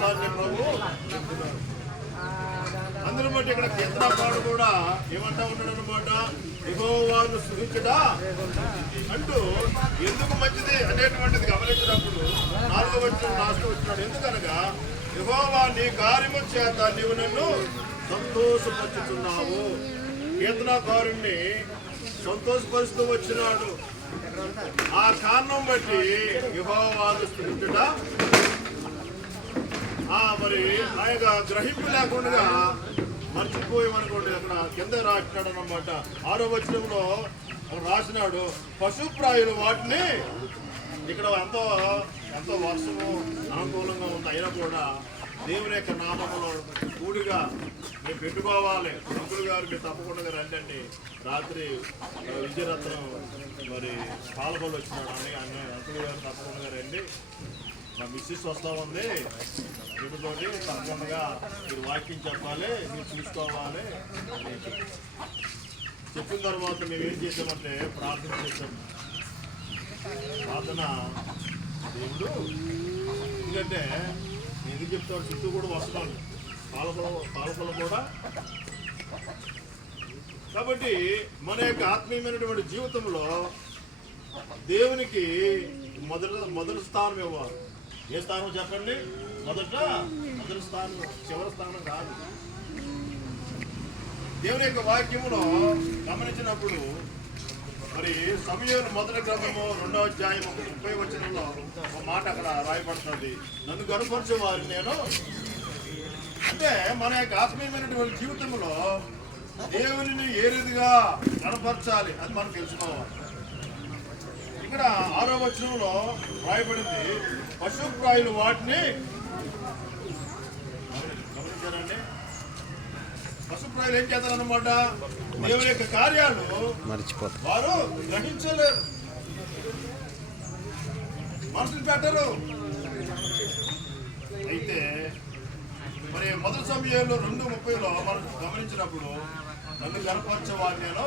మరోసారి ప్రభు అందరూ బట్టి ఇక్కడ కీర్తనకారుడు కూడా ఏమంటా ఉన్నాడు అనమాట, యెహోవాను స్తుతించుట అంటూ ఎందుకు మంచిది అనేటువంటిది గమనించినప్పుడు 4వ వచనం లాస్ట్ వచ్చినాడు. ఎందుకనగా యెహోవా నీ కార్యము చేత నీవు నన్ను సంతోషపరుచుతున్నావు. కీర్తనకారుణ్ణి సంతోషపరుస్తూ వచ్చినాడు. ఆ కారణం బట్టి యెహోవాను స్తుతించుట మరి ఆ యొక్క గ్రహింపు లేకుండా మర్చిపోయామనుకోండి. అక్కడ కింద రాసినాడు అనమాట. 6వ వచనంలో రాసినాడు, పశుప్రాయులు వాటిని ఇక్కడ ఎంతో వర్షము అనుకూలంగా ఉంది అయినా కూడా దేవుని యొక్క నామములో కూడిగా మీరు పెట్టుకోవాలి. అంకుల్ గారు మీరు తప్పకుండా రండి. రాత్రి విజయరత్నం మరి పాల్గొని వచ్చినాడు. అన్నీ అంకుల్ గారు తప్పకుండా రండి, మా మిస్సెస్ వస్తూ ఉంది, వీటితోటి తప్పకుండా మీరు వాక్యం చెప్పాలి, మీరు చూసుకోవాలి అని చెప్పిన తర్వాత మేము ఏం చేసామంటే ప్రార్థన చేసాం. ప్రార్థన దేవుడు ఎందుకంటే ఎందుకు చెప్తాడు, చుట్టూ కూడా వస్తున్నాను పాలకులు కూడా. కాబట్టి మన యొక్క ఆత్మీయమైనటువంటి జీవితంలో దేవునికి మొదటి స్థానం ఇవ్వాలి. ఏ స్థానం చెప్పండి? మొదటి స్థానం, చివరి స్థానం కాదు. దేవుని యొక్క వాక్యములో గమనించినప్పుడు మరి సమూయేలు మొదటి గ్రంథము 2వ అధ్యాయం 30వ వచనంలో ఒక మాట అక్కడ రాయబడుతుంది, నన్ను కనుపరిచే వారు నేను. అంటే మన యొక్క ఆత్మీయమైనటువంటి జీవితంలో దేవుని ఏ రీతిగా కనపరచాలి అది మనం తెలుసుకోవాలి. ఇక్కడ 6వ వచనంలో రాయబడింది, పశుప్రాయులు వాటిని గమనించారండి. పశుప్రాయులు ఏం చేస్తారన్నమాట, దేవుని యొక్క కార్యాలు వారు గ్రహించలేరు, మనసులు పెట్టరు. అయితే మరి మొదటి సమయంలో 2:30లో మనం గమనించినప్పుడు నన్ను కనపరచే వారు నేను